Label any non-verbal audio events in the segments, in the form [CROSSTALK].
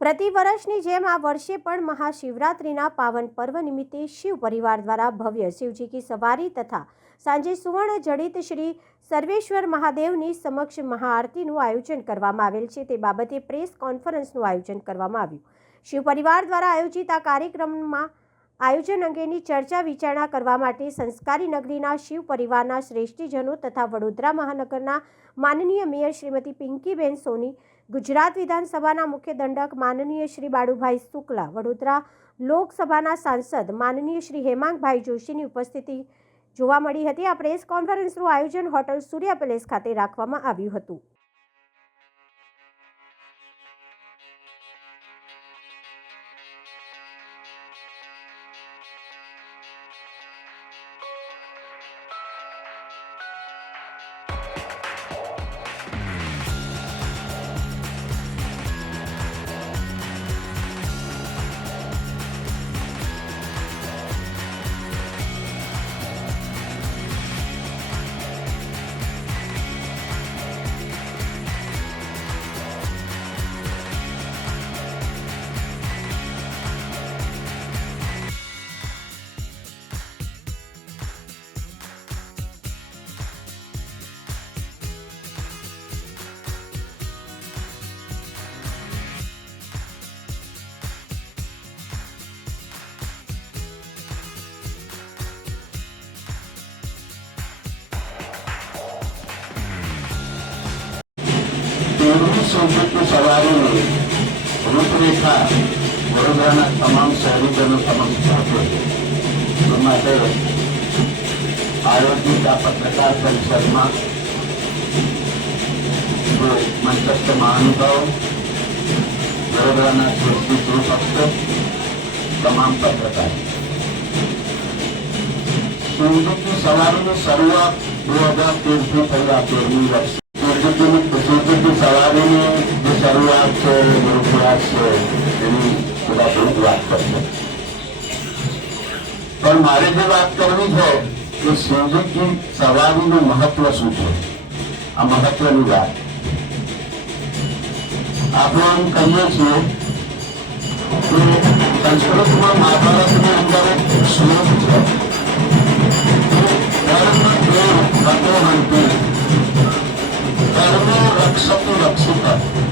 પ્રતિ વર્ષની જેમ આ વર્ષે પણ મહાશિવરાત્રિના પાવન પર્વ નિમિત્તે શિવ પરિવાર દ્વારા ભવ્ય શિવજી કી સવારી તથા સાંજે સુવર્ણ જડિત શ્રી સર્વેશ્વર મહાદેવની સમક્ષ મહાઆરતીનું આયોજન કરવામાં આવેલ છે. તે બાબતે પ્રેસ કોન્ફરન્સનું આયોજન કરવામાં આવ્યું. શિવ પરિવાર દ્વારા આયોજિત આ કાર્યક્રમમાં આયોજન અંગેની ચર્ચા વિચારણા કરવા માટે સંસ્કારી નગરીના શિવ પરિવારના શ્રેષ્ઠીજનો તથા વડોદરા મહાનગરના માનનીય મેયર શ્રીમતી પિંકીબેન સોની ગુજરાત વિધાનસભાના મુખ્ય દંડક માનનીય શ્રી બાળુભાઈ શુક્લા, વડોદરા લોકસભાના સાંસદ માનનીય શ્રી હેમાંગભાઈ જોશીની ઉપસ્થિતિ જોવા મળી હતી. આ પ્રેસ કોન્ફરન્સનું આયોજન હોટલ સૂર્યા પેલેસ ખાતે રાખવામાં આવ્યું હતું. તેરમી સૌભાગ્ય સવારીની રૂપરેખા, વડોદરાના તમામ શહેરીજનો સમક્ષ પહોંચે એ માટે આયોજિત આ પત્રકાર પરિષદમાં મંચસ્થ મહાનુભાવ, વડોદરાના શ્રેષ્ઠી ગૃહપક્ષ તમામ પત્રકાર સુરતની સવારીની શરૂઆત દો હજાર તેરથી પહેલા તેરમી વર્ષ સુરતની સવારીની જે પણ મારે જે વાત કરવી છે કે શિવજીની સવારીનું મહત્વ શું છે? આ મહત્વની વાત. આપણે એમ કહીએ છીએ કે સંસ્કૃતમાં મહાભારતની અંદર એક શ્લોક છે. ધર્મો લક્ષી રક્ષિત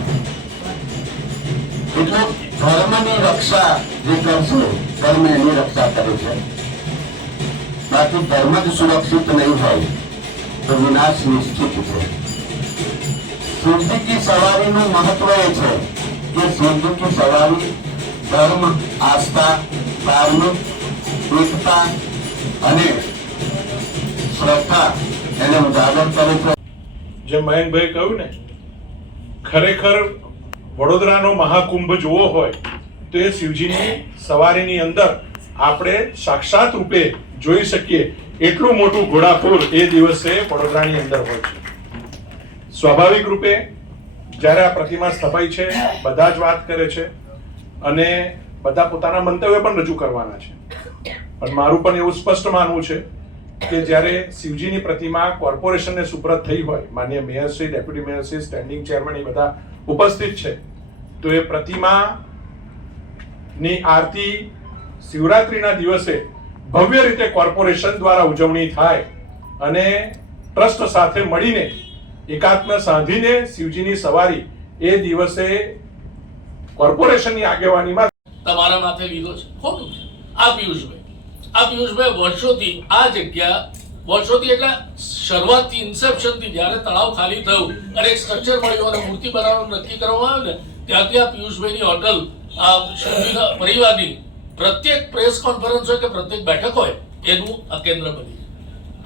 એટલે ધર્મની રક્ષા જે કરશે ધર્મ એની રક્ષા કરે છે બાકી ધર્મ જ સુરક્ષિત નહીં હોય તો વિનાશ નિશ્ચિત છે સુરજીકી સવારીનું મહત્વ એ છે કે સુરજીકી સવારી ધર્મ આસ્થા ધાર્મિક એકતા અને શ્રદ્ધા એને ઉજાગર કરે છે જે મયંકભાઈ કહ્યું ને ખરેખર વડોદરાનો મહાકુંભ જોવો હોય, તો એ શિવજીની સવારીની અંદર આપણે સાક્ષાત રૂપે જોઈ શકીએ એટલું મોટું ઘોડાપુર એ દિવસે વડોદરાની અંદર હોય છે. સ્વાભાવિક રૂપે જ્યારે આ પ્રતિમા સ્થપાઈ છે, બધા જ વાત કરે છે અને બધા પોતાના મંતવ્ય પણ રજૂ કરવાના છે. પણ મારું પણ એવું સ્પષ્ટ માનવું છે કે જ્યારે શિવજીની પ્રતિમા કોર્પોરેશનને સુપ્રત થઈ હોય, માન્ય મેયરશ્રી ડેપ્યુટી મેયરશ્રી સ્ટેન્ડિંગ ચેરમેન એ બધા ઉપસ્થિત છે, તો એ પ્રતિમાની આરતી શિવરાત્રીના દિવસે ભવ્ય રીતે કોર્પોરેશન દ્વારા ઉજવણી થાય અને ટ્રસ્ટ સાથે મળીને એકાત્મ સાધીને શિવજીની સવારી એ દિવસે કોર્પોરેશનની આગેવાનીમાં તમારા માથે લીધો છે, ખોટું છે. આ પિયુષભાઈ આ પિયુષભાઈ વર્ષોથી આ જગ્યા, વર્ષોથી એટલે શરૂઆતથી ઇન્સેપ્શનથી જ્યારે તળાવ ખાલી થયું અને એક સ્ટ્રક્ચર મળ્યું અને મૂર્તિ બનાવવાનું નક્કી કરવામાં આવ્યું ને, ત્યાંથી આ પિયુષભાઈની હોટલ આ પરિવારની પ્રત્યેક પ્રેસ કોન્ફરન્સ હોય કે પ્રત્યેક બેઠક હોય, એનું આ કેન્દ્ર બની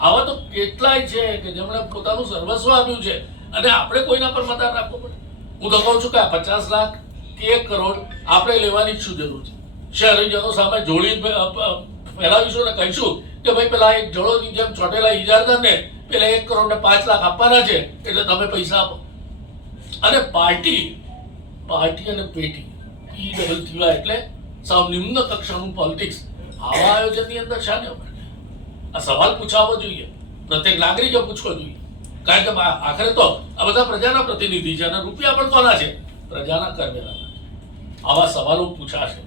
આવા તો કેટલાય છે કે જેમણે પોતાનું સર્વસ્વ આપ્યું છે અને આપણે કોઈના પર મતદાન રાખવો પડે? હું તો કહું છું કે આ પચાસ લાખ કે એક કરોડ આપણે લેવાની જ શું જરૂર છે? શહેરીજનો સામે જોડી ફેલાવીશું ને કહીશું કે ભાઈ પેલા એક જળોની જેમ ચોટેલા ઇજારદારને પેલા એક કરોડ ને પાંચ લાખ આપવાના છે, એટલે તમે પૈસા આપો. અને પાર્ટી પાર્ટી અને પેટી, ઈ ડબલ થીવા એટલે સાવ નિમ્ન કક્ષાનું પોલિટિક્સ આવા આયોજનની અંદર શાને આ સવાલ પૂછાવો જોઈએ. પ્રત્યેક નાગરિકે પૂછવો જોઈએ. કારણ કે આખરે તો આ બધા પ્રજાના પ્રતિનિધિ છે અને રૂપિયા પણ કોના છે? પ્રજાના કરવેરા આવા સવાલો પૂછાશે.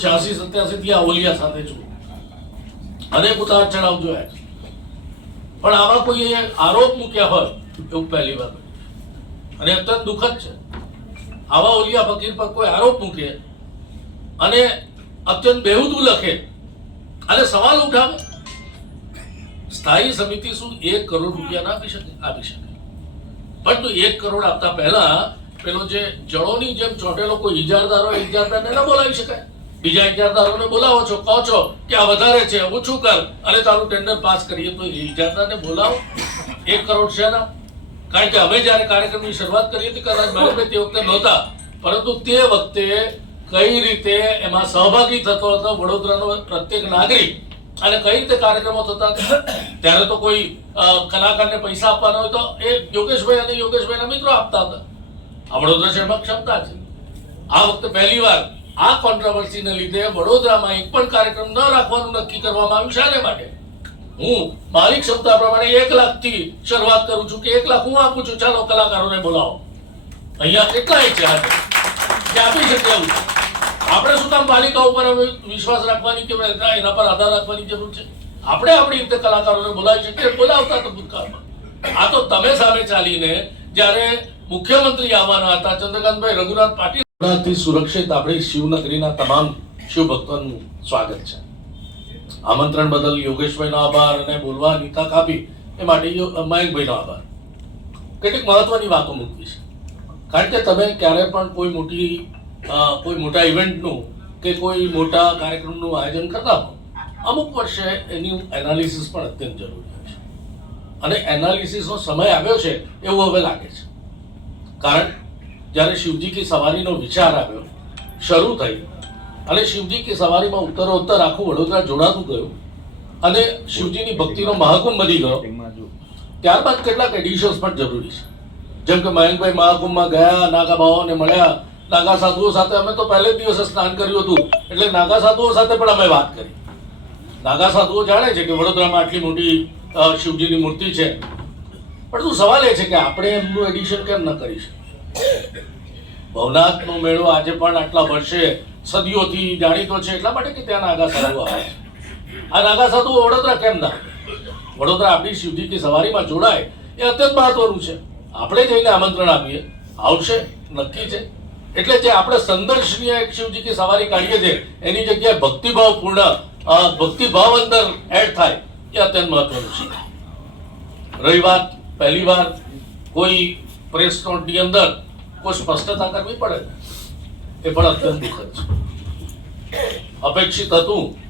છ્યાસી સત્યાસી થી આ ઓલિયા સાથે છું. અનેક ઉતાર ચઢાવ જોયા છે. પણ આવા કોઈએ આરોપ મૂક્યા હોય, એવું પહેલી વાર અને અત્યંત દુઃખદ છે. આવા ઓલિયા ફકીર પર કોઈ આરોપ મૂકે અને અત્યંત બેહુદું લખે અને સવાલ ઉઠાવે. સ્થાયી સમિતિ શું એક કરોડ રૂપિયા ના આપી શકે? આપી શકે. પણ તું એક કરોડ આપતા પહેલા પેલો જે જળોની જેમ ચોટેલો કોઈ ઇજારદાર હોય ઇજારદારને ન બોલાવી શકાય. બીજા ઇજારદારોને બોલાવો છો, કહો છો કે આ વધારે છે ઓછું કર? અને તારું ટેન્ડર પાસ કરીએ તો ઇજારદારને બોલાવો. એક કરોડ છે ના કારણ કે હવે જ્યારે કાર્યક્રમની શરૂઆત કરી હતી કદાચ મહેશભાઈ તે વખતે નહોતા. પરંતુ તે વખતે કઈ રીતે એમાં સહભાગી થતો હતો, વડોદરાનો પ્રત્યેક નાગરિક અને કઈ રીતે કાર્યક્રમો થતા ત્યારે તો કોઈ કલાકારને પૈસા આપવાના હોય તો એ યોગેશભાઈ અને યોગેશભાઈના મિત્રો આપતા હતા. આ વડોદરા શહેરમાં ક્ષમતા છે. આ વખતે પહેલીવાર આ કોન્ટ્રાવર્સીને લીધે વડોદરામાં એક પણ કાર્યક્રમ ન રાખવાનું નક્કી કરવામાં આવ્યું શાને માટે. હું મારી ક્ષમતા પ્રમાણે એક લાખથી શરૂઆત કરું છું કે એક લાખ હું આપું છું. ચાલો કલાકારોને બોલાવો. અહીંયા કેટલાય છે કે આપી શકે એવું. આપણે શું કામ પાલિકા ઉપર વિશ્વાસ રાખવાની કે એના પર આધાર રાખવાની જરૂર છે? આપણે આપણી રીતે કલાકારોને બોલાવી શકીએ? બોલાવતા તો ભૂતકાળમાં. આ તો તમે સામે ચાલીને જ્યારે મુખ્યમંત્રી આવવાના હતા ચંદ્રકાંતભાઈ રઘુનાથ પાટીલ થી સુરક્ષિત આપણી શિવનગરીના તમામ શિવ ભક્તોનું સ્વાગત છે. આમંત્રણ બદલ યોગેશભાઈનો આભાર અને બોલવાની તક આપી એ માટે મયંકભાઈનો આભાર. કેટલીક મહત્વની વાતો મૂકવી છે. કારણ કે તમે ક્યારે પણ કોઈ મોટી કોઈ મોટા ઇવેન્ટનું કે કોઈ મોટા કાર્યક્રમનું આયોજન કરતા હો, અમુક વર્ષે એની એનાલિસિસ પણ અત્યંત જરૂરી હોય છે. અને એનાલિસિસનો સમય આવ્યો છે એવું હવે લાગે છે. કારણ જ્યારે શિવજી કી સવારીનો વિચાર આવ્યો, શરૂ થઈ. અને શિવજી કી સવારીમાં ઉત્તરોત્તર આખું વડોદરા જોડાતું ગયું અને શિવજીની ભક્તિનો મહાકુંભ બની ગયો. ત્યારબાદ કેટલાક એડિશન્સ પણ જરૂરી છે. જેમ કે મયંકભાઈ મહાકુંભમાં ગયા નાગા બાવાઓને મળ્યા નાગા સાધુઓ સાથે અમે તો પહેલે દિવસે સ્નાન કર્યું હતું, એટલે નાગા સાધુઓ સાથે પણ અમે વાત કરી. નાગા સાધુઓ જાણે છે કે વડોદરામાં આટલી મોટી શિવજીની મૂર્તિ છે. પરંતુ સવાલ એ છે કે આપણે એમનું એડિશન કેમ ન કરી શકીએ? ભવનાથનો મેળો આજે પણ આટલા વર્ષે સદીઓથી જાણીતો છે. એટલા માટે કે ત્યાં નાગા સાધુ આવે આ નાગા સાધુ વડોદરા કેમ ના? વડોદરા આપણી શિવજી કી સવારીમાં જોડાય એ અત્યંત મહત્વનું છે. આપણે જઈને આમંત્રણ આપીએ. આવશે, નક્કી છે. એટલે જે આપણે સંદર્શનીય એક શિવજી કી સવારી કાઢીએ છીએ, એની જગ્યાએ ભક્તિભાવ પૂર્ણ ભક્તિભાવ અંદર એડ થાય એ અત્યંત મહત્વનું છે. રહી વાત, પહેલી વાર કોઈ પ્રેસ નોટની અંદર કોઈ સ્પષ્ટતા કરવી પડે એ પણ અત્યંત દુઃખદ છે. અપેક્ષિત હતું.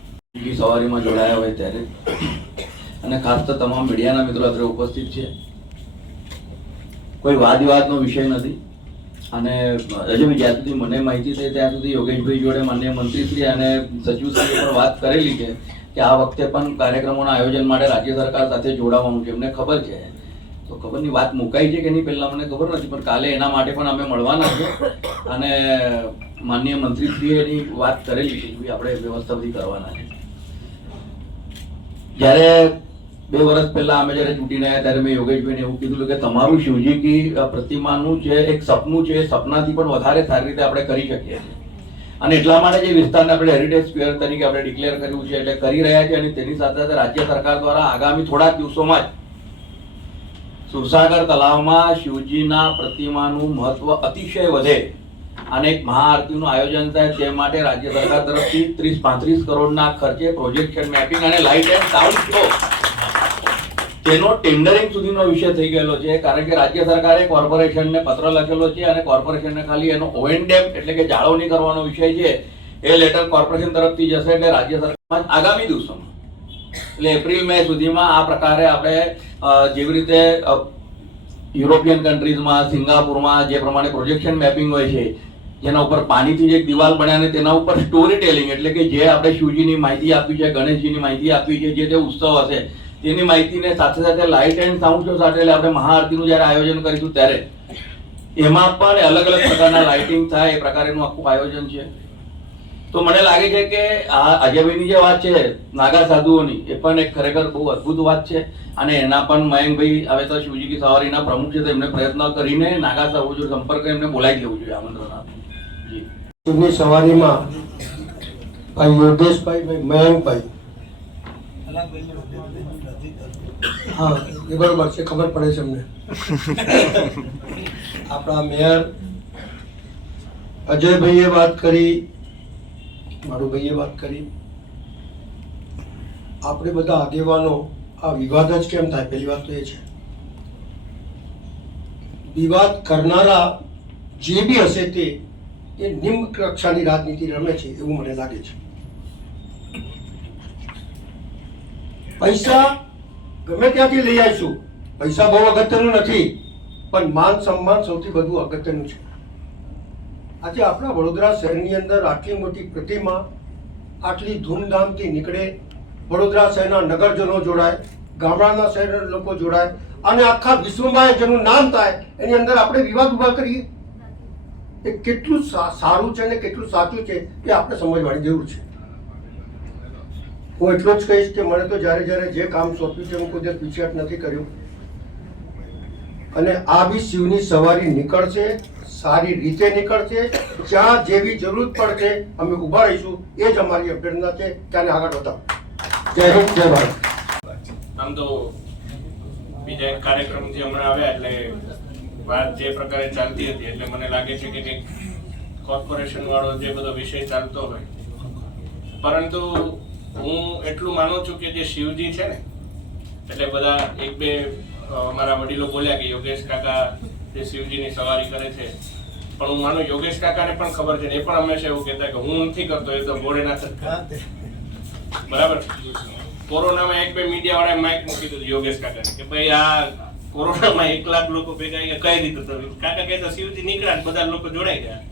સવારીમાં જોડાયા હોય ત્યારે. અને ખાસ તો તમામ મીડિયાના મિત્રો અત્રે ઉપસ્થિત છે. કોઈ વાદ વિવાદનો વિષય નથી. અને હજુ જ્યાં સુધી મને માહિતી થઈ ત્યાં સુધી યોગેશભાઈ જોડે માન્ય મંત્રીશ્રી અને સચિવશ્રીએ પણ વાત કરેલી છે કે આ વખતે પણ કાર્યક્રમોના આયોજન માટે રાજ્ય સરકાર સાથે જોડાવાનું છે. એમને ખબર છે. તો ખબરની વાત મુકાઈ છે કે નહીં પહેલા મને ખબર નથી, પણ કાલે એના માટે પણ અમે મળવાના છે. અને માનનીય મંત્રીશ્રીએ એની વાત કરેલી છે આપણે વ્યવસ્થા બધી કરવાના છે. જ્યારે બે વર્ષ પહેલા અમે જ્યારે ચૂંટીને આવ્યા ત્યારે મેં યોગેશભાઈને એવું કીધું કે તમારું શિવજી કી પ્રતિમાનું જે એક સપનું છે, એ સપનાથી પણ વધારે સારી રીતે આપણે કરી શકીએ છીએ. અને એટલા માટે જે વિસ્તારને આપણે હેરિટેજ સ્ક્વેર તરીકે આપણે ડિક્લેર કર્યું છે, એટલે કરી રહ્યા છે અને તેની સાથે સાથે રાજ્ય સરકાર દ્વારા આગામી થોડા દિવસોમાં જ સુરસાગર તલાવમાં શિવજીના પ્રતિમાનું મહત્વ અતિશય વધે અને એક મહાઆરતીનું આયોજન થાય તે માટે રાજ્ય સરકાર તરફથી ત્રીસ પાંત્રીસ કરોડના ખર્ચે પ્રોજેક્શન મેપિંગ અને લાઇટ એન્ડ સાઉન્ડ શો તેનો ટેન્ડરિંગ સુધીનો વિષય થઈ ગયેલો છે, કારણ કે રાજ્ય સરકારે કોર્પોરેશનને પત્ર લખેલો છે અને કોર્પોરેશનને ખાલી એનો ઓએનડેમ એટલે કે જાળવણી કરવાનો વિષય છે, એ લેટર કોર્પોરેશન તરફથી જશે એટલે રાજ્ય સરકાર આગામી દિવસોમાં, એટલે એપ્રિલ, મે સુધીમાં આ પ્રકારે આપણે જેવી રીતે યુરોપિયન કન્ટ્રીઝમાં સિંગાપુરમાં જે પ્રમાણે પ્રોજેક્શન મેપિંગ હોય છે, જેના ઉપર પાણીથી જે દિવાલ બન્યા અને તેના ઉપર સ્ટોરી ટેલિંગ એટલે કે જે આપણે શિવજીની માહિતી આપી છે, ગણેશજીની માહિતી આપી છે, જે તે ઉત્સવ હશે, તેની માહિતીને સાથે સાથે લાઇટ એન્ડ સાઉન્ડ શો સાથે આપણે મહાઆરતીનું જ્યારે આયોજન કરીશું ત્યારે, એમાં પણ અલગ અલગ પ્રકારના લાઇટિંગ થાય, એ પ્રકારેનું આખું આયોજન છે. તો મને લાગે છે કે આ અજયભાઈની જે વાત છે નાગા સાધુઓની એ પણ એક ખરેખર બહુ અદ્ભુત વાત છે. અને એના પણ મયંકભાઈ હવે તો શિવજી કી સવારીના પ્રમુખ છે તો એમને પ્રયત્ન કરીને નાગા સાધુ જો સંપર્ક એમને બોલાવી લેવું જોઈએ આમંત્રણ આપી શિવની સવારીમાં ભાઈ યોગેશભાઈ ભાઈ મયંકભાઈ. હા એ બરોબર છે ખબર પડે છે અમને. [LAUGHS] આપણા મેયર અજયભાઈએ વાત કરી. મારું ભાઈએ વાત કરી. આપણે બધા આગેવાનો આ વિવાદ જ કેમ થાય? પહેલી વાત તો એ છે. વિવાદ કરનારા જે બી હશે તે એ નિમ્ન કક્ષાની રાજનીતિ રમે છે એવું મને લાગે છે. પૈસા ગમે ત્યાંથી લઈ આવીશું. પૈસા બહુ અગત્યનું નથી, પણ માન સન્માન સૌથી વધુ અગત્યનું છે. આજે આપણા વડોદરા શહેરની અંદર આટલી મોટી પ્રતિમા, આટલી ધૂમધામથી નીકળે. વડોદરા શહેરના નગરજનો જોડાય, ગામડાના શહેરના લોકો જોડાય, અને આખા વિશ્વમાં જેનું નામ થાય, એની અંદર આપણે વિવાદ ઊભા કરીએ. એ કેટલું સારું છે અને કેટલું સાચું છે એ આપણે સમજવાની જરૂર છે. હું એટલો જ કહીશ કે મને તો જ્યારે જ્યારે જે કામ સોંપ્યું છે, હું કોઈ દિવસ નથી કર્યું. અને આ બી શિવની સવારી નીકળશે. સારી રીતે નીકળશે, જ્યાં જેવી જરૂર પડશે અમે ઊભા રહીશું. એ જ અમારી અભ્યર્થના છે. ત્યારે આગળ વધારો. જય હિન્દ, જય ભારત. આમ તો બીજા એક કાર્યક્રમથી હમણાં આવ્યા એટલે વાત જે પ્રકારે ચાલતી હતી, એટલે મને લાગે છે કે કંઈક કોર્પોરેશન વાળો જે બધો વિષય ચાલતો હોય. પરંતુ હું એટલું માનું છું કે જે શિવજી છે ને, એટલે બધા એક બે મારા વડીલો બોલ્યા કે યોગેશ કાકા જે શિવજીની સવારી કરે છે. પણ હું માનું યોગેશ કાકાને પણ ખબર છે ને એ પણ હંમેશા એવું કહેતા કે હું નથી કરતો એ તો ભોળેનાથ જ બરાબર? કોરોનામાં એક બે મીડિયા વાળાએ માઇક મૂકી દીધું યોગેશ કાકાને કે ભાઈ આ કોરોનામાં એક લાખ લોકો ભેગા અહીંયા કઈ રીતે થયું? કાકા કહેતા શિવજી નીકળ્યા બધા લોકો જોડાઈ ગયા.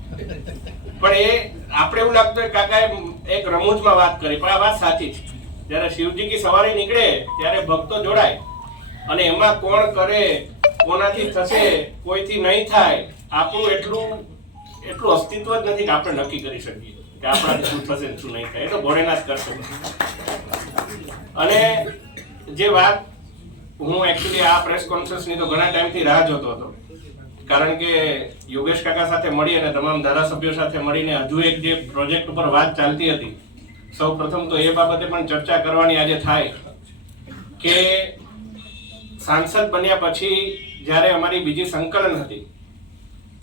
પણ એ આપણે એવું લાગતું હોય કાકાએ એક રમૂજમાં વાત કરી પણ આ વાત સાચી છે. જ્યારે શિવજી કી સવારી નીકળે ત્યારે ભક્તો જોડાય. અને એમાં કોણ કરે કોનાથી થશે, કોઈથી નહીં થાય, આપણું એટલું એટલું અસ્તિત્વ જ નથી કે આપણે નક્કી કરી શકીએ કે આપણાથી શું થશે શું નહીં થાય. એ તો ભોળેનાથ કરશે. અને જે વાત હું એકચ્યુઅલી આ પ્રેસ કોન્ફરન્સની તો ઘણા ટાઈમથી રાહ જોતો હતો. કારણ કે યોગેશ કાકા સાથે મળી અને તમામ ધારાસભ્યો સાથે મળીને હજુ એક જે પ્રોજેક્ટ ઉપર વાત ચાલતી હતી, સૌ પ્રથમ તો એ બાબતે પણ ચર્ચા કરવાની આજે થાય કે સાંસદ બન્યા પછી જ્યારે અમારી બીજી સંકલન હતી.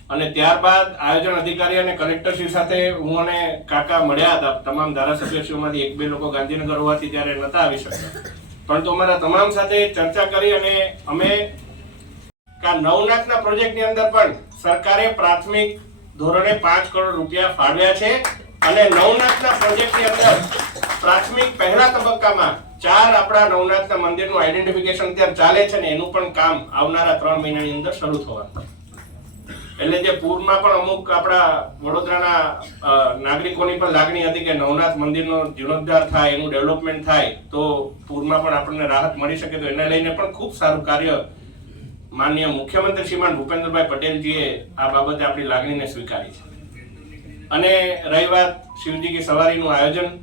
અને ત્યારબાદ આયોજન અધિકારી અને કલેક્ટરશ્રી સાથે હું અને કાકા મળ્યા હતા, તમામ ધારાસભ્યશ્રીઓમાંથી એક બે લોકો ગાંધીનગર હોવાથી ત્યારે નતા આવી શકતા પરંતુ અમારા તમામ સાથે ચર્ચા કરી અને અમે નવનાથના પ્રોજેક્ટની અંદર પણ સરકારે પ્રાથમિક ધોરણે પાંચ કરોડ રૂપિયા ફાળવ્યા છે અને નવનાથના પ્રોજેક્ટની અંદર પ્રાથમિક પહેલા તબક્કામાં ચાર આપણા નવનાથના મંદિરનું આઈડેન્ટિફિકેશન અત્યારે ચાલે છે ને એનું પણ કામ આવનારા ત્રણ મહિનાની અંદર શરૂ થવાનું. એટલે જે પૂરમાં પણ અમુક આપણા વડોદરાના નાગરિકોની પણ લાગણી હતી કે નવનાથ મંદિરનો જીર્ણોદ્ધાર થાય, એનું ડેવલપમેન્ટ થાય, તો પૂરમાં પણ આપણને રાહત મળી શકે, તો એને લઈને પણ ખૂબ સારું કાર્ય માનનીય મુખ્યમંત્રી શ્રીમાન ભૂપેન્દ્રભાઈ પટેલજીએ આ બાબતે આપણી લાગણીને સ્વીકારી છે. અને રહી વાત શિવજી કી સવારીનું આયોજન.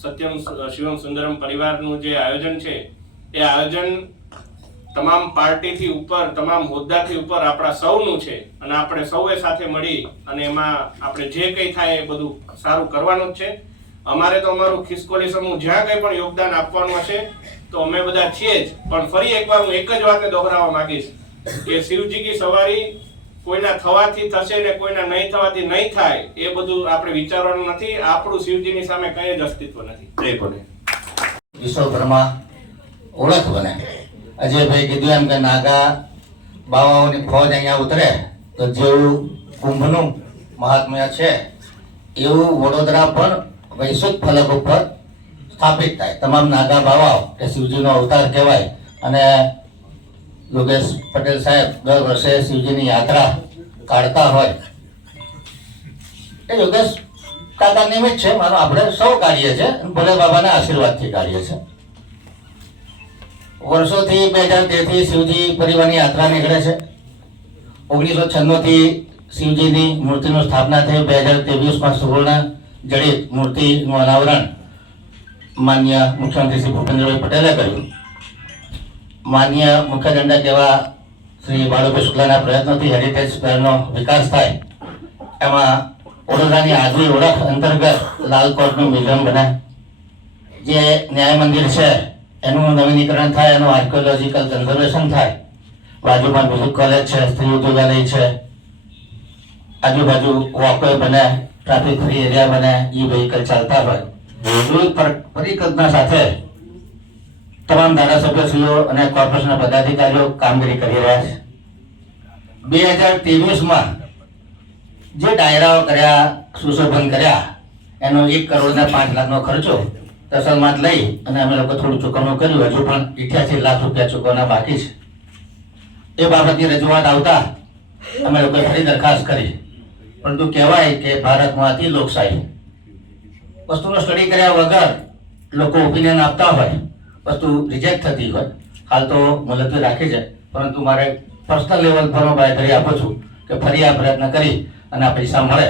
સત્યમ શિવમ સુંદરમ પરિવારનું જે આયોજન છે, એ આયોજન તમામ પાર્ટીથી ઉપર, તમામ હોદ્દાથી ઉપર આપણા સૌનું છે અને આપણે સૌએ સાથે મળી અને એમાં આપણે જે કંઈ થાય એ બધું સારું કરવાનું જ છે. અમારે તો અમારું ખિસકોલી સમૂહ જ્યાં કંઈ પણ યોગદાન આપવાનું હશે, તો અમે બધા છીએ જ. પણ ફરી એકવાર હું એક જ વાતને દોહરાવવા માંગીશ કે શિવજી કી સવારી કોઈના થવાથી થશે ને કોઈના નહીં થવાથી નહીં થાય, એ બધું આપણે વિચારવાનું નથી. આપણું શિવજીની સામે કંઈ જ અસ્તિત્વ નથી. જય ભોલે. વિશ્વભરમાં ઓળખ બને. અજયભાઈ કીધું એમ કે નાગા બાવાઓની ફોજ અહીંયા ઉતરે તો જેવું કુંભનું મહાત્મ્ય છે, એવું વડોદરા પણ વૈશ્વિક ફલક ઉપર સ્થાપિત થાય. તમામ નાગા બાવાઓ કે શિવજીનો અવતાર કહેવાય અને યોગેશ પટેલ સાહેબ દર વર્ષે શિવજીની યાત્રા કાઢતા હોય. એ યોગેશ, કાકા નિમિત્ત છે, મારો આપણે સૌ કાઢીએ છીએ ભલે બાબાના આશીર્વાદથી કાઢીએ છીએ. વર્ષોથી બે હજાર તેરથી શિવજી પરિવારની યાત્રા નીકળે છે. ઓગણીસો છન્નુંથી શિવજીની મૂર્તિનું સ્થાપના થઈ બે હજાર ત્રેવીસમાં સુવર્ણ જડિત મૂર્તિનું અનાવરણ માન્ય મુખ્યમંત્રી શ્રી ભૂપેન્દ્રભાઈ પટેલે કર્યું. માન્ય મુખ્ય દંડક એવા શ્રી બાળુભાઈ શુક્લાના પ્રયત્નોથી હેરિટેજ સ્ક્વેરનો વિકાસ થાય, એમાં વડોદરાની આગવી ઓળખ અંતર્ગત લાલ કોર્ટનું મ્યુઝિયમ બને. જે ન્યાય મંદિર છે, એનું નવીનીકરણ થાય, એનું આર્કિયોલોજીકલ કન્ઝર્વેશન થાય. બાજુમાં મ્યુઝિક કોલેજ છે, સ્ત્રી ઉદ્યોગાલય છે. આજુબાજુ વોકવે બને ટ્રાફિક ફ્રી એરિયા બને ઈ વ્હીકલ ચાલતા હોય. પરિકલ્પના સાથે તમામ ધારાસભ્યશ્રીઓ અને કોર્પોરેશનના પદાધિકારીઓ કામગીરી કરી રહ્યા છે. બે હજાર ત્રેવીસમાં જે ડાયરાઓ કર્યા, સુશોભન કર્યા, એનો એક કરોડ ને પાંચ લાખનો ખર્ચો તસલમાત લઈ અને અમે લોકો થોડું ચૂકવણું કર્યું. હજુ પણ ઇઠ્યાસી લાખ રૂપિયા ચૂકવવાના બાકી છે. એ બાબતની રજૂઆત આવતા અમે લોકોએ ફરી દરખાસ્ત કરી. પરંતુ કહેવાય કે ભારતમાં અતિ લોકશાહી. વસ્તુનો સ્ટડી કર્યા વગર લોકો ઓપિનિયન આપતા હોય. વસ્તુ રિજેક્ટ થતી હોય, હાલ તો મુલતવી રાખી છે, પરંતુ મારે પર્સનલ લેવલ પર બાંયધરી આપું છું કે ફરી આ પ્રયત્ન કરી અને આ પૈસા મળે.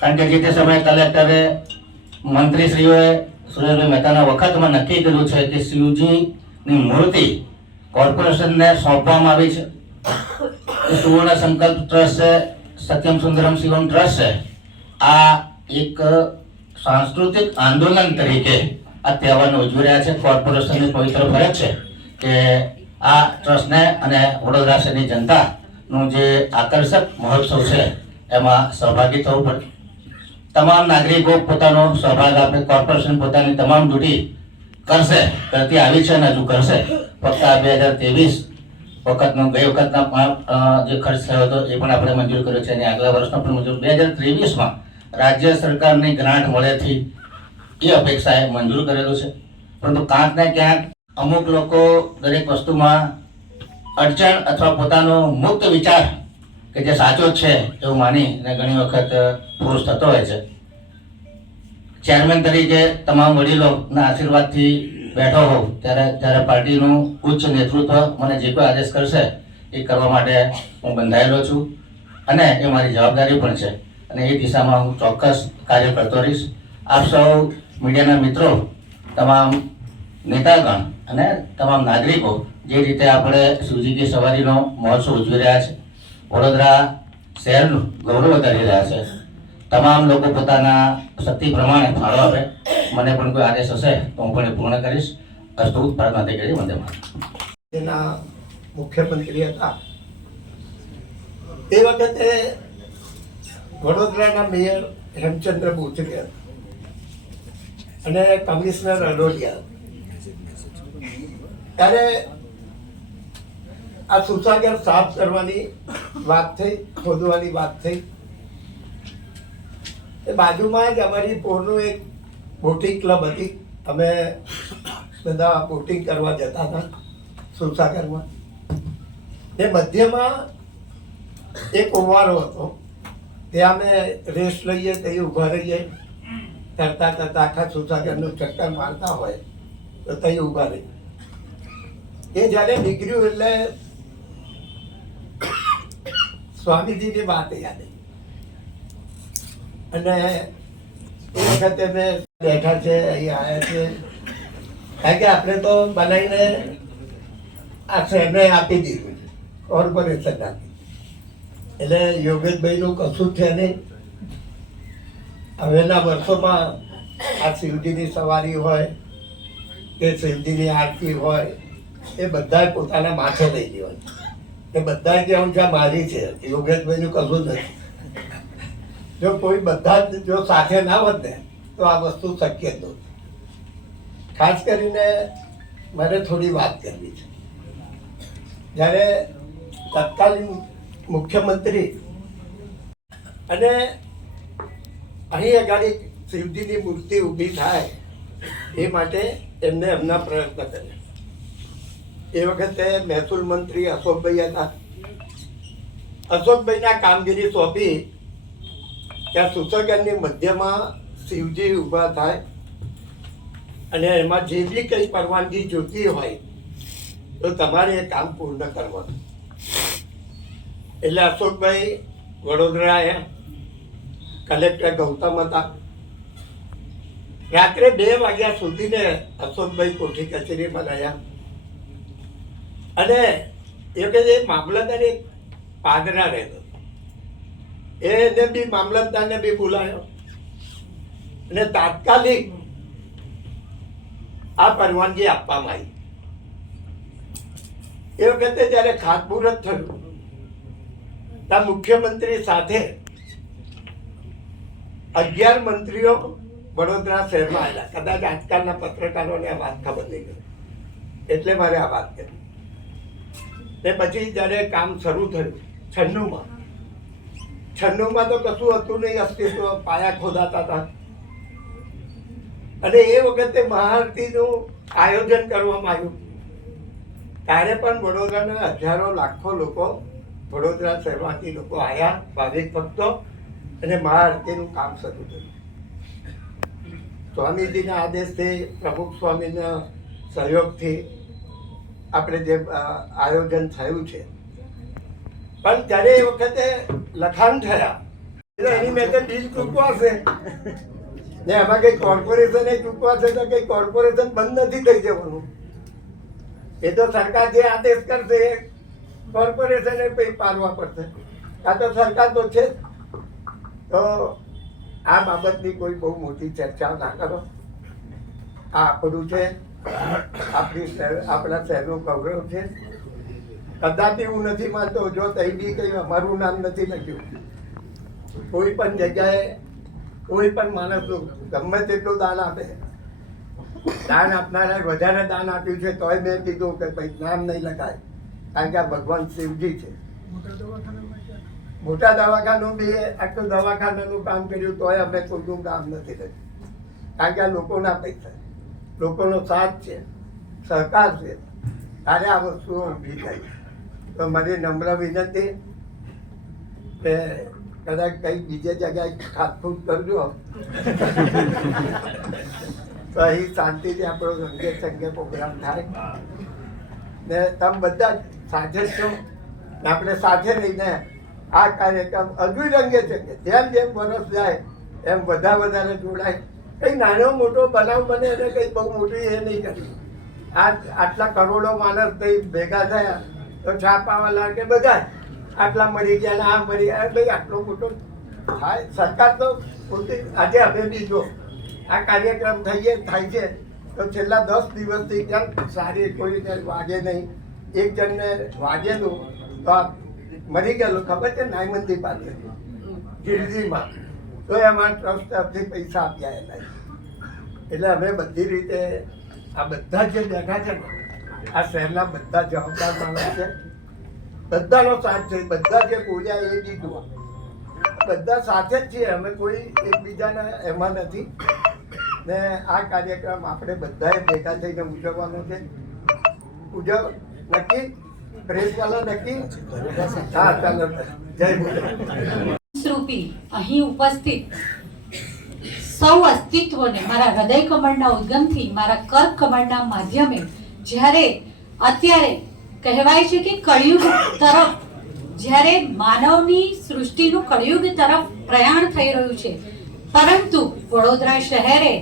કારણ કે જે તે સમયે કલેક્ટરે મંત્રીશ્રીઓએ સુરેશભાઈ મહેતાના વખતમાં નક્કી કર્યું છે કે શિવજીની મૂર્તિ કોર્પોરેશનને સોંપવામાં આવી છે. સુવર્ણ સંકલ્પ ટ્રસ્ટ છે, સત્યમ સુંદરમ શિવમ ટ્રસ્ટ છે. આ એક સાંસ્કૃતિક આંદોલન તરીકે આ તહેવારને ઉજવી રહ્યા છે. કોર્પોરેશનની પવિત્ર ફરજ છે કે આ ટ્રસ્ટને અને વડોદરા શહેરની જનતાનું જે આકર્ષક મહોત્સવ છે, એમાં સહભાગી થવું પડે. તમામ નાગરિકો પોતાનો સહભાગ આપે, કોર્પોરેશન પોતાની તમામ ડ્યુટી કરશે, કરતી આવી છે અને હજુ કરશે. ફક્ત આ બે હજાર ત્રેવીસ વખતનો, ગઈ વખતના જે ખર્ચ થયો હતો, એ પણ આપણે મંજૂર કર્યો છે. અને આગલા વર્ષનો પણ મંજૂર. બે હજાર ત્રેવીસમાં રાજ્ય સરકારની ગ્રાન્ટ મળેથી એ અપેક્ષાએ મંજૂર કરેલું છે. પરંતુ ક્યાંક ને ક્યાંક અમુક લોકો દરેક વસ્તુમાં અડચણ અથવા પોતાનો મુક્ત વિચાર કે જે સાચો છે એવું માની અને ઘણી વખત પુરુષ થતો હોય છે. ચેરમેન તરીકે તમામ વડીલોના આશીર્વાદથી બેઠો હોઉં ત્યારે ત્યારે પાર્ટીનું ઉચ્ચ નેતૃત્વ મને જે કોઈ આદેશ કરશે એ કરવા માટે હું બંધાયેલો છું અને એ મારી જવાબદારી પણ છે. અને એ દિશામાં હું ચોક્કસ કાર્ય કરતો રહીશ. આપ સૌ મીડિયાના મિત્રો, તમામ નેતાગણ અને તમામ નાગરિકો જે રીતે આપણે શિવજી સવારીનો મહોત્સવ ઉજવી રહ્યા છે, વડોદરા શહેરનું ગૌરવ કરી રહ્યા છે, તમામ લોકો પોતાના શક્તિ પ્રમાણે ફાળો આપે, મને પણ કોઈ આદેશ હશે તો હું પણ એ પૂર્ણ કરીશ. અસ્તુ પ્રાર્થના થઈ કરી વંદે. તેના મુખ્યમંત્રી હતા. એ વખતે વડોદરાના મેયર હેમચંદ્ર બુચરિયા અને કમિશનર અડોડિયા ત્યારે આ સુસાગર સાફ કરવાની વાત થઈ, ખોદવાની વાત થઈ. એ બાજુમાં જ અમારી પોરનું એક બોટિંગ ક્લબ હતી. અમે બધા બોટિંગ કરવા જતા હતા સુસાગરમાં. એ મધ્યમાં એક ઓવારો હતો. ત્યાં અમે રેસ્ટ લઈએ તે ઊભા રહીએ. તરતા તરતા આખા સુસાગરનું ચક્કર મારતા હોય, તો ત્યાં ઊભા રહી. એ જ્યારે નીકળ્યું એટલે સ્વામીજીની વાત યાદ અને એ વખતે મેં બેઠા છે, અહીં આવ્યા છે. કારણ કે આપણે તો બનાવીને આ શહેરને આપી દીધું કોર્પોરેશન આપી. એટલે યોગેશભાઈનું કશું છે નહીં. હવેના વર્ષોમાં આ શિવજીની સવારી હોય, કે શિવજીની આરતી હોય, એ બધાય પોતાના માથે લઈ લેવાય એ બધા જે હું જ્યાં મારી છે, યોગેશભાઈનું કશું નથી. જો કોઈ બધા જ જો સાથે ના હોત ને, તો આ વસ્તુ શક્ય જ નહોતી. ખાસ કરીને મારે થોડી વાત કરવી છે. જ્યારે તત્કાલીન મુખ્યમંત્રી અને અહીં આગળ શિવજીની મૂર્તિ ઊભી થાય એ માટે એમને એમના પ્રયત્ન કર્યા. એ વખતે મહેસૂલ મંત્રી અશોકભાઈ હતા અશોકભાઈના કામગીરી સોંપી ત્યાં સુસગરની મધ્યમાં શિવજી ઊભા થાય અને એમાં જે બી કંઈ પરવાનગી જોતી હોય તો તમારે એ કામ પૂર્ણ કરવાનું. એટલે અશોકભાઈ વડોદરા આવ્યા કલેક્ટર ગૌતમ હતા. રાત્રે બે વાગ્યા સુધીને અશોકભાઈ કોઠી કચેરીમાં રહ્યા અને એ વખતે મામલતદાર એક પાદરા રહેતો એને બી મામલતદારને બી બોલાયો. અને તાત્કાલિક આ પરવાનગી આપવામાં આવી. એ વખતે જ્યારે ખાતમુહૂર્ત થયું, ત્યાં મુખ્યમંત્રી સાથે અગિયાર મંત્રીઓ વડોદરા શહેરમાં આવેલા. કદાચ આજકાલના પત્રકારોને આ વાત ખબર નહીં ગઈ એટલે મારે આ વાત કરી તે પછી જ્યારે કામ શરૂ થયું, છન્નુમાં. છન્નુમાં તો કશું હતું નહીં અસ્તિત્વ પાયા ખોદાતા હતા. અને એ વખતે મહાઆરતીનું આયોજન કરવામાં આવ્યું. ત્યારે પણ વડોદરાના હજારો લાખો લોકો વડોદરા શહેરમાંથી લોકો આવ્યા ભાવિક ભક્તો. અને મહાઆરતીનું કામ શરૂ થયું. સ્વામીજીના આદેશથી, પ્રમુખ સ્વામીના સહયોગથી આપણે જે આયોજન થયું છે. પણ ત્યારે એ વખતે લખાણ થયા. એટલે એની મેં તો બિલ ચૂકવાશે ને એમાં કઈ કોર્પોરેશન ચૂકવાશે તો કઈ કોર્પોરેશન બંધ નથી થઈ જવાનું. એ તો સરકાર જે આદેશ કરશે એ કોર્પોરેશને પૈ પાડવા પડશે. આ તો સરકાર તો છે જ. તો આ બાબતની કોઈ બહુ મોટી ચર્ચા ના કરો. આ આપણું છે, આપણી આપણા શહેરનું ગૌરવ છે. કદાચ હું નથી માનતો, જો તઈ બી કઈ અમારું નામ નથી લખ્યું. કોઈ પણ જગ્યાએ કોઈ પણ માણસનું ગમે તેટલું દાન આપે. દાન આપનારાએ વધારે દાન આપ્યું છે, તોય મેં કીધું કે ભાઈ નામ નહીં લખાય. કારણ કે આ ભગવાન શિવજી છે. મોટા દવાખાનું બી આટલું દવાખાનાનું કામ કર્યું તોય અમે કોઈનું કામ નથી કર્યું કારણ કે આ લોકોના પૈસા લોકોનો સાથ છે. સહકાર છે. ત્યારે આ વસ્તુઓ ઊભી થઈ તો મારી નમ્ર વિનંતી કે કદાચ કંઈક બીજે જગ્યાએ ખાતફૂટ કરજો. [LAUGHS] તો અહીં શાંતિથી આપણો રંગે સંગે પ્રોગ્રામ થાય. ને તમે બધા સાથે છો. ને આપણે સાથે રહીને આ કાર્યક્રમ હજુ રંગે ચંગે જેમ જેમ વરસ જાય, એમ બધા વધારે જોડાય. કંઈ નાનો મોટો બનાવ બને એને કંઈ બહુ મોટી એ નહીં કરી. આ આટલા કરોડો માણસ કંઈ ભેગા થયા તો છાપાવાલા કે બધા આટલા મરી ગયા ને આ મરી ગયા, ભાઈ આટલો મોટો થાય. સરકાર તો પોતે આજે હવે બીજો આ કાર્યક્રમ થઈએ, થાય છે. તો છેલ્લા દસ દિવસથી ક્યાંક સારી રીતે વાગે નહીં. એક જણને વાગેલું તો મરી ગયેલું, ખબર છે નાયમંદી પાસે. ગિરજીમાં. તો એમાં ટ્રસ્ટ તરફથી પૈસા આપ્યા એના એટલે અમે બધી રીતે આ બધા જે બેઠા છે આ શહેરના બધા જવાબદાર માણસ છે. બધાનો સાથ છે. બધા જે બોલ્યા એ દીધું બધા સાથે જ છીએ. અમે કોઈ એકબીજાને એમાં નથી. ને આ કાર્યક્રમ આપણે બધાએ ભેગા થઈને ઉજવવાનો છે. ઉજવ નક્કી? તરફ, જ્યારે માનવની સૃષ્ટિનું કળિયુગ તરફ પ્રયાણ થઈ રહ્યું છે, પરંતુ વડોદરા શહેરે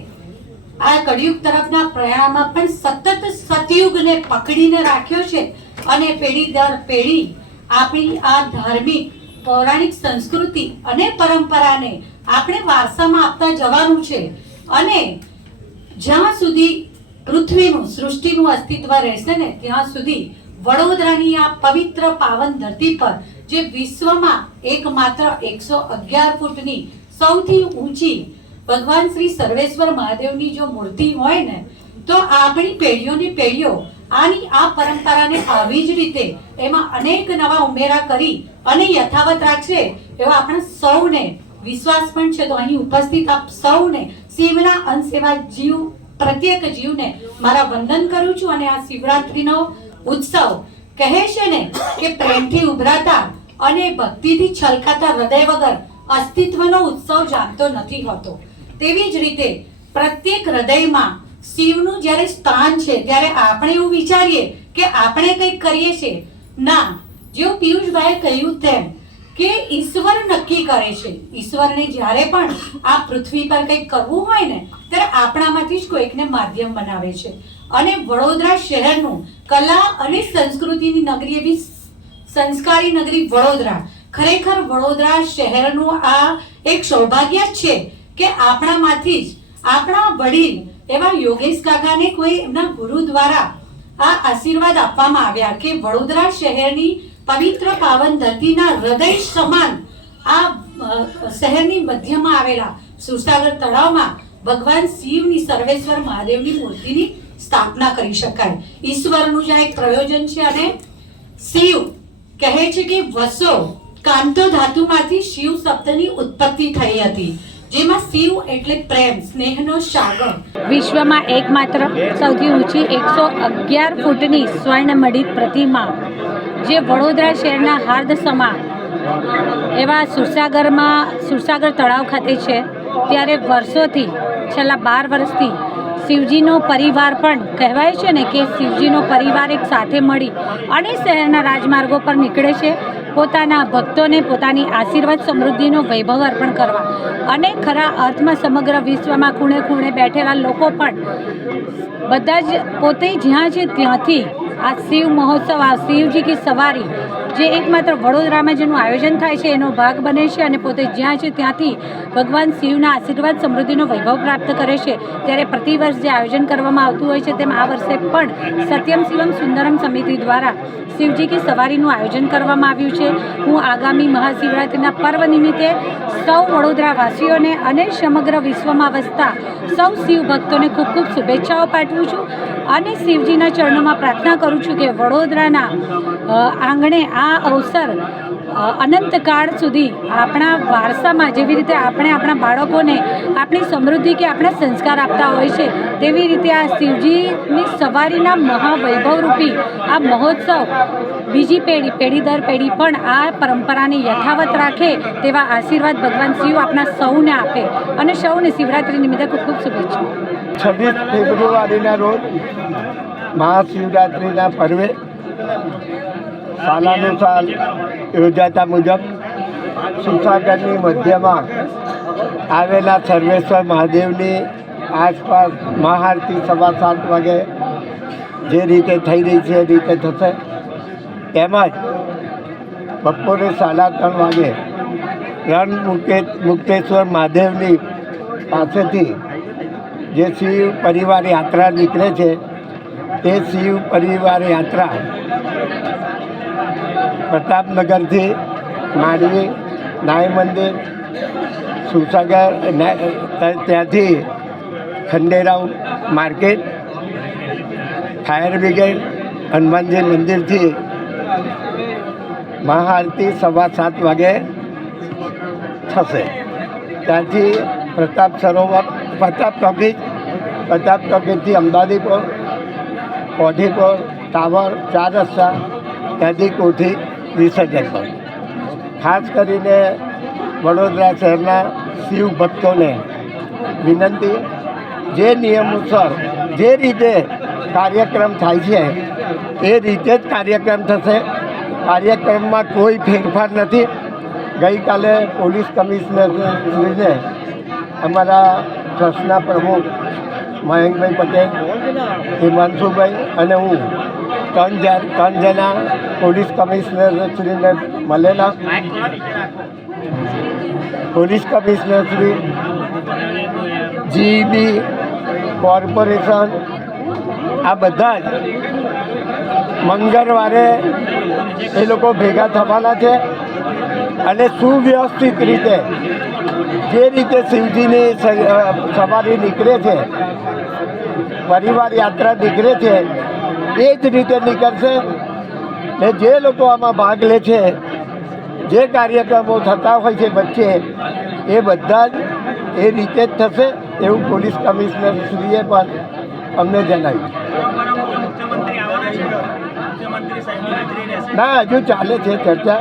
આ કળિયુગ તરફના પ્રયાણમાં પણ સતત સતયુગને પકડીને રાખ્યો છે. અને પેઢી દર પેઢી આપણી આ ધાર્મિક, પૌરાણિક સંસ્કૃતિ અને પરંપરાને આપણે વારસામાં આપતા જવાનું છે. અને જ્યાં સુધી પૃથ્વીનું, સૃષ્ટિનું અસ્તિત્વ રહેશે ને, ત્યાં સુધી વડોદરાની આ પવિત્ર પાવન ધરતી પર, જે વિશ્વમાં એકમાત્ર એકસો અગિયાર ફૂટની સૌથી ઊંચી ભગવાન શ્રી સર્વેશ્વર મહાદેવની જો મૂર્તિ હોય ને, તો આપણી પેઢીઓની પેઢીઓ આની આ પરંપરાને આવી જ રીતે એમાં અનેક નવા ઉમેરા કરી અને યથાવત રાખશે એવો આપણા સૌને વિશ્વાસ પણ છે. તો અહીં ઉપસ્થિત આપ સૌને શિવના અંશેવા જીવ, પ્રત્યેક જીવને મારા વંદન કરું છું અને આ શિવરાત્રીનો ઉત્સવ કહે છે ને કે પ્રેમથી ઉભરાતા અને ભક્તિથી છલકાતા હૃદય વગર અસ્તિત્વનો ઉત્સવ જામતો નથી હોતો. તેવી જ રીતે પ્રત્યેક હૃદયમાં શિવનું જ્યારે સ્થાન છે, ત્યારે આપણે એવું વિચારીએ કે આપણે કંઈક કરીએ છીએ. ના, જેવું પિયુષભાઈએ કહ્યું તેમ કે ઈશ્વર નક્કી કરે છે. ઈશ્વરને જ્યારે પણ આ પૃથ્વી પર કંઈક કરવું હોય ને, ત્યારે આપણામાંથી જ કોઈકને માધ્યમ બનાવે છે. અને વડોદરા શહેરનું કલા અને સંસ્કૃતિની નગરી એવી સંસ્કારી નગરી વડોદરા. ખરેખર વડોદરા શહેરનું આ એક સૌભાગ્ય છે કે આપણામાંથી જ આપણા વડીલ એવા યોગેશ કાકાને કોઈ એમના ગુરુ દ્વારા આ આશીર્વાદ આપવામાં આવ્યા કે વડોદરા શહેરની પવિત્ર પાવન ધરતીના હૃદય સમાન આ શહેરની મધ્યમાં આવેલા સુરસાગર તળાવમાં ભગવાન શિવની સર્વેશ્વર મહાદેવની મૂર્તિની સ્થાપના કરી શકાય. ઈશ્વરનું જ આ એક પ્રયોજન છે અને શિવ કહે છે કે વસો કાંતો ધાતુમાંથી શિવ શબ્દની ઉત્પત્તિ થઈ હતી. જેમાં શિવ એટલે પ્રેમ, સ્નેહનો સાગર. વિશ્વમાં એકમાત્ર સૌથી ઊંચી એકસો અગિયાર ફૂટની સ્વર્ણમડિત પ્રતિમા, જે વડોદરા શહેરના હાર્દસમા એવા સુરસાગરમાં, સુરસાગર તળાવ ખાતે છે. ત્યારે વર્ષોથી, છેલ્લા બાર વર્ષથી શિવજીનો પરિવાર પણ કહેવાય છે ને કે શિવજીનો પરિવાર એક સાથે મળી અને શહેરના રાજમાર્ગો પર નીકળે છે. પોતાના ભક્તોને પોતાની આશીર્વાદ સમૃદ્ધિનો વૈભવ અર્પણ કરવા અને ખરા અર્થમાં સમગ્ર વિશ્વમાં ખૂણે ખૂણે બેઠેલા લોકો પણ બધા જ પોતે જ્યાં છે ત્યાંથી આ શિવ મહોત્સવ, આ શિવજી કી સવારી, જે એકમાત્ર વડોદરામાં જેનું આયોજન થાય છે, એનો ભાગ બને છે અને પોતે જ્યાં છે ત્યાંથી ભગવાન શિવના આશીર્વાદ સમૃદ્ધિનો વૈભવ પ્રાપ્ત કરે છે. ત્યારે પ્રતિવર્ષ જે આયોજન કરવામાં આવતું હોય છે, તેમ આ વર્ષે પણ સત્યમ શિવમ સુંદરમ સમિતિ દ્વારા શિવજી કી સવારીનું આયોજન કરવામાં આવ્યું છે. હું આગામી મહાશિવરાત્રિના પર્વ નિમિત્તે સૌ વડોદરાવાસીઓને અને સમગ્ર વિશ્વમાં વસતા સૌ શિવ ભક્તોને ખૂબ ખૂબ શુભેચ્છાઓ પાઠવું છું અને શિવજીના ચરણોમાં પ્રાર્થના કરું છું કે વડોદરાના આંગણે આ અવસર અનંતકાળ સુધી આપણા વારસામાં જેવી રીતે આપણે આપણા બાળકોને આપણી સમૃદ્ધિ કે આપણા સંસ્કાર આપતા હોય છે, તેવી રીતે આ શિવજીની સવારીના મહાવૈભવરૂપી આ મહોત્સવ બીજી પેઢી પેઢી દર પેઢી પણ આ પરંપરાને યથાવત રાખે તેવા આશીર્વાદ ભગવાન શિવ આપણા સૌને આપે. અને સૌને શિવરાત્રિ નિમિત્તે ખૂબ ખૂબ શુભેચ્છાઓ. છવ્વીસ ફેબ્રુઆરીના રોજ મહાશિવરાત્રિના પર્વે સાલાનું સાલ યોજાતા મુજબ સુસાગરની મધ્યમાં આવેલા સર્વેશ્વર મહાદેવની આસપાસ મહાઆરતી સવા સાત વાગે જે રીતે થઈ રહી છે એ રીતે થશે. તેમજ બપોરે સાડા ત્રણ વાગે રણ મુકે મુક્તેશ્વર મહાદેવની પાસેથી જે શિવ પરિવાર યાત્રા નીકળે છે તે શિવ પરિવાર યાત્રા પ્રતાપનગરથી માંડવી, નાય મંદિર, સુસાગર ત્યાંથી Khanderao market, fire brigade, Hanumanji મંદિરથી મહાઆરતી સવા સાત વાગે થશે. ત્યાંથી પ્રતાપ સરોવર, પ્રતાપ ટોકીજ પ્રતાપ ટોકીજથી અમદાવાદીપુર કોઠીપુર ટાવર, ચાર રસ્તા ત્યાંથી કોઠી વિસર્જન પર ખાસ કરીને વડોદરા શહેરના શિવ ભક્તોને વિનંતી, જે નિયમોસર જે રીતે કાર્યક્રમ થાય છે, એ રીતે જ કાર્યક્રમ થશે. કાર્યક્રમમાં કોઈ ફેરફાર નથી. ગઈકાલે પોલીસ કમિશનરને અમારા ટ્રસ્ટના પ્રમુખ મયંકભાઈ પટેલ હિમાંશુભાઈ અને હું. ત્રણ જણ ત્રણ જણા પોલીસ કમિશનરશ્રીને મળેલા. પોલીસ કમિશનરશ્રી જીબી કોર્પોરેશન. આ બધા જ મંગળવારે એ લોકો ભેગા થવાના છે. અને સુવ્યવસ્થિત રીતે જે રીતે શિવજીની સવારી નીકળે છે પરિવાર યાત્રા નીકળે છે એ જ રીતે નીકળશે ને જે લોકો આમાં ભાગ લે છે જે કાર્યક્રમો થતા હોય છે વચ્ચે એ બધા જ એ રીતે જ થશે એવું પોલીસ કમિશનર શ્રીએ પણ અમને જણાવ્યું. ના હજુ ચાલે છે ચર્ચા.